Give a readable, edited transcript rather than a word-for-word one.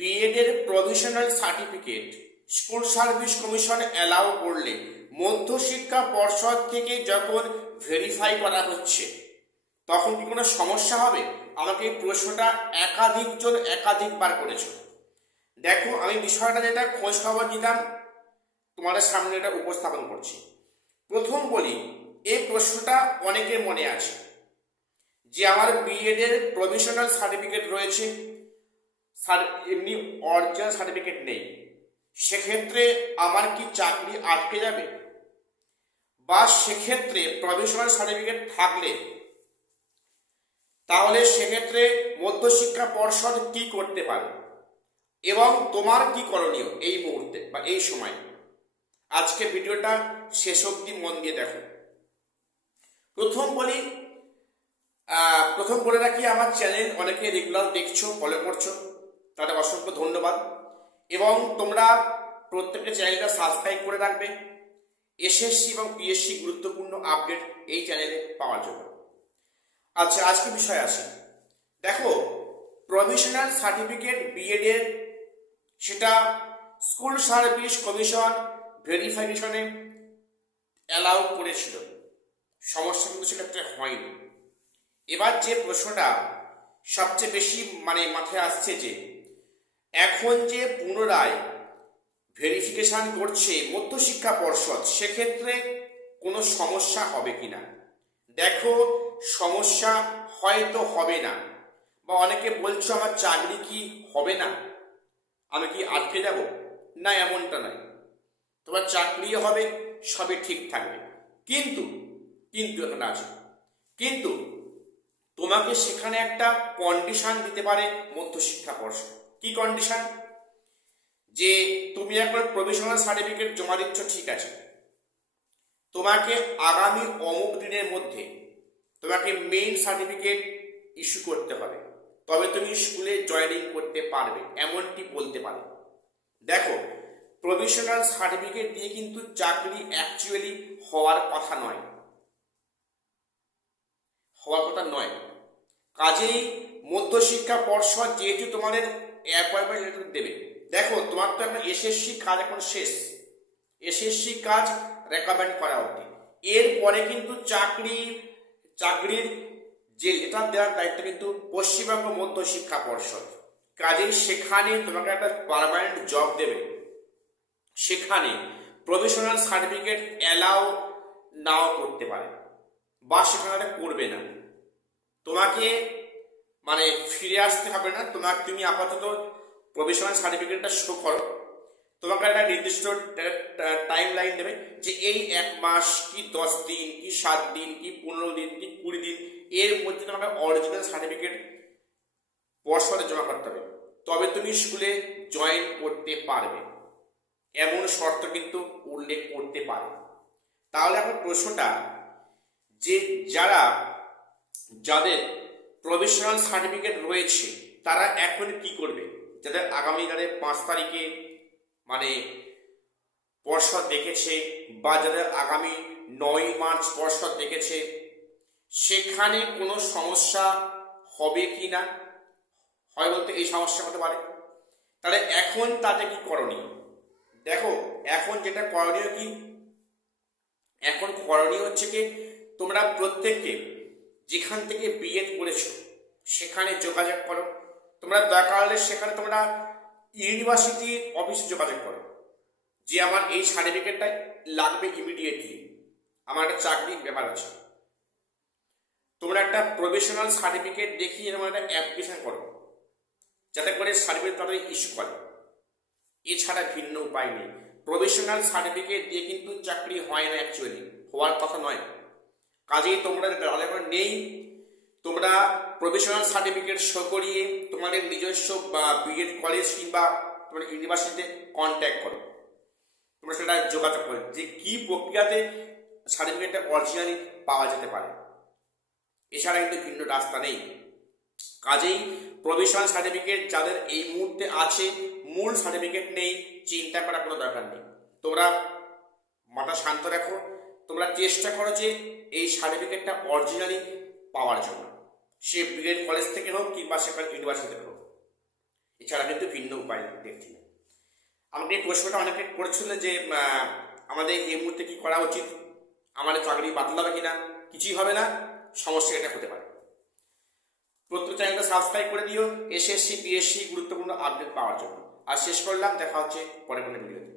B Ed এর provisional certificate school service commission allow করলে মধ্যশিক্ষা পর্ষদ থেকে যখন ভেরিফাই করা হচ্ছে তখন কি কোনো সমস্যা হবে? আমাকে এই প্রশ্নটা একাধিকজন একাধিকবার করেছে। দেখো, আমি বিষয়টা যেটা খোঁজ খবর নিলাম তোমাদের সামনে এটা উপস্থাপন করছি। প্রথম বলি, এই প্রশ্নটা অনেকের মনে আছে যে আমার বিএড এর প্রভিশনাল সার্টিফিকেট রয়েছে, এমনি অরিজিনাল সার্টিফিকেট নেই, সেক্ষেত্রে আমার কি চাকরি আটকে যাবে? বা সেক্ষেত্রে প্রভিশনাল সার্টিফিকেট থাকলে তাহলে সেক্ষেত্রে মধ্যশিক্ষা পর্ষদ কি করতে পারে এবং তোমার কি করণীয় এই মুহূর্তে বা এই সময়? আজকে ভিডিওটা শেষ অবধি মন দিয়ে দেখো। প্রথম বলে রাখি, আমার চ্যানেল অনেকে রেগুলার দেখছো, ফলো করছো, তাদের অসংখ্য ধন্যবাদ। এবং তোমরা প্রত্যেকটা চ্যানেলটা সাবস্ক্রাইব করে রাখবে এসএসসি এবং পিএসসি গুরুত্বপূর্ণ আপডেট এই চ্যানেলে পাওয়ার জন্য। আচ্ছা, আজকে বিষয় আসি। দেখো, প্রভিশনাল সার্টিফিকেট বিএড এর সেটা স্কুল সার্ভিস কমিশন ভেরিফিকেশনে অ্যালাউ করেছিল, সমস্যা কিন্তু সেক্ষেত্রে হয়নি। এবার যে প্রশ্নটা সবচেয়ে বেশি মাথায় আসছে যে এখন যে পুনরায় ভেরিফিকেশন করছে মধ্যশিক্ষা পর্ষদ, সেক্ষেত্রে কোনো সমস্যা হবে কিনা। দেখো, সমস্যা হয়তো হবে না, বা অনেকে বলছো আমার চাকরি কি হবে না, আমি কি আটকে যাব? না, এমনটা নয়। তোমার চাকরিও হবে, সবই ঠিক থাকবে। কিন্তু কিন্তু এখানে আছে কিন্তু তোমাকে সেখানে একটা কন্ডিশন দিতে পারে মধ্যশিক্ষা পর্ষদ। কি কন্ডিশন? যে তুমি একবার প্রভিশনাল সার্টিফিকেট জমা দিচ্ছ, ঠিক আছে, তোমাকে আগামী অমুক দিনের মধ্যে তোমাকে মেইন সার্টিফিকেট ইস্যু করতে হবে, তবে তুমি স্কুলে জয়েনিং করতে পারবে, এমনটি বলতে পারে। দেখো, প্রভিশনাল সার্টিফিকেট দিয়ে কিন্তু চাকরি অ্যাকচুয়ালি হওয়ার কথা নয়। কাজেই মধ্যশিক্ষা পর্ষদ যেহেতু তোমাদের অ্যাপয়েন্টমেন্ট লেটার দেবে, দেখো তোমার তো এখন এসএসসি কাজ এখন শেষ, এসএসসি কাজ রেকমেন্ড করা অবধি। এরপরে কিন্তু চাকরির যে লেটার দেওয়ার দায়িত্ব কিন্তু পশ্চিমবঙ্গ মধ্যশিক্ষা পর্ষদ। কাজেই সেখানে তোমাকে একটা পার্মানেন্ট জব দেবে, সেখানে প্রভিশনাল সার্টিফিকেট অ্যালাউ নাও করতে পারে, বা সেখানে করবে না। তোমাকে ফিরে আসতে হবে না, তুমি আপাতত প্রভিশনাল সার্টিফিকেটটা শো করো। তোমাকে একটা নির্দিষ্ট টাইম লাইন দেবে যে এই 1 মাস কি 10 দিন কি 7 দিন কি 15 দিন কি 20 দিন এর মধ্যে তোমাকে অরিজিনাল সার্টিফিকেট পর্ষদে জমা করতে হবে, তবে তুমি স্কুলে জয়েন করতে পারবে, এমন শর্ত কিন্তু উল্লেখ করতে পারে। তাহলে এখন প্রশ্নটা যে যাদের প্রভিশনাল সার্টিফিকেট রয়েছে তারা এখন কি করবে? যাদের আগামীকালে 5 তারিখে পর্ষদ দেখেছে, বা যাদের আগামী 9 মার্চ পর্ষদ দেখেছে, সেখানে কোনো সমস্যা হবে কি না? হয় বলতে এই সমস্যা হতে পারে। তাহলে এখন তাতে কি করণীয়? দেখো, এখন যেটা করণীয় কি, এখন করণীয় হচ্ছে কি, তোমরা প্রত্যেককে যেখান থেকে বিএড করেছো সেখানে যোগাযোগ করো। তোমরা দরকার হলে সেখানে তোমরা ইউনিভার্সিটি অফিসে যোগাযোগ করো যে আমার এই সার্টিফিকেটটা লাগবে ইমিডিয়েটলি, আমার একটা চাকরির ব্যাপার আছে। তোমরা একটা প্রভিশনাল সার্টিফিকেট দেখিয়ে তোমরা একটা অ্যাপ্লিকেশন করো, যাতে করে সার্টিফিকেট তাদের ইস্যু করে। এছাড়া ভিন্ন উপায় নেই। প্রভিশনাল সার্টিফিকেট দিয়ে কিন্তু চাকরি হয় না, অ্যাকচুয়ালি হওয়ার কথা নয়। কাজেই তোমরা নেই, তোমরা প্রভিশনাল সার্টিফিকেট শো করিয়ে তোমাদের নিজস্ব বিএড কলেজ কিংবা তোমরা ইউনিভার্সিটিতে কন্ট্যাক্ট করো, তোমরা সেটা যোগাযোগ করো যে কি প্রক্রিয়াতে সার্টিফিকেটটা অরিজিনালি পাওয়া যেতে পারে। এছাড়া কিন্তু ভিন্ন রাস্তা নেই। কাজেই প্রভিশনাল সার্টিফিকেট যাদের এই মুহূর্তে আছে, মূল সার্টিফিকেট নেই, চিন্তা করার কোনো দরকার নেই। তোমরা মাথা শান্ত রাখো, তোমরা চেষ্টা করো যে এই সার্টিফিকেটটা অরিজিনালি পাওয়ার জন্য, সে বিএড কলেজ থেকে হোক কিংবা সেখানে ইউনিভার্সিটি থেকে হোক। এছাড়া কিন্তু ভিন্ন উপায় দেখছি না। আমাকে এই প্রশ্নটা অনেকে করছিল যে আমাদের এই মুহূর্তে কি করা উচিত, আমাদের চাকরি বাতিল হবে কিনা। কিছুই হবে না, সমস্যা এটা হতে পারে। প্রত্যেক চ্যানেলটা সাবস্ক্রাইব করে দিও এসএসসি পিএসসি গুরুত্বপূর্ণ আপডেট পাওয়ার জন্য। আর শেষ করলাম, দেখা হচ্ছে পরে কোনো ভিডিওতে।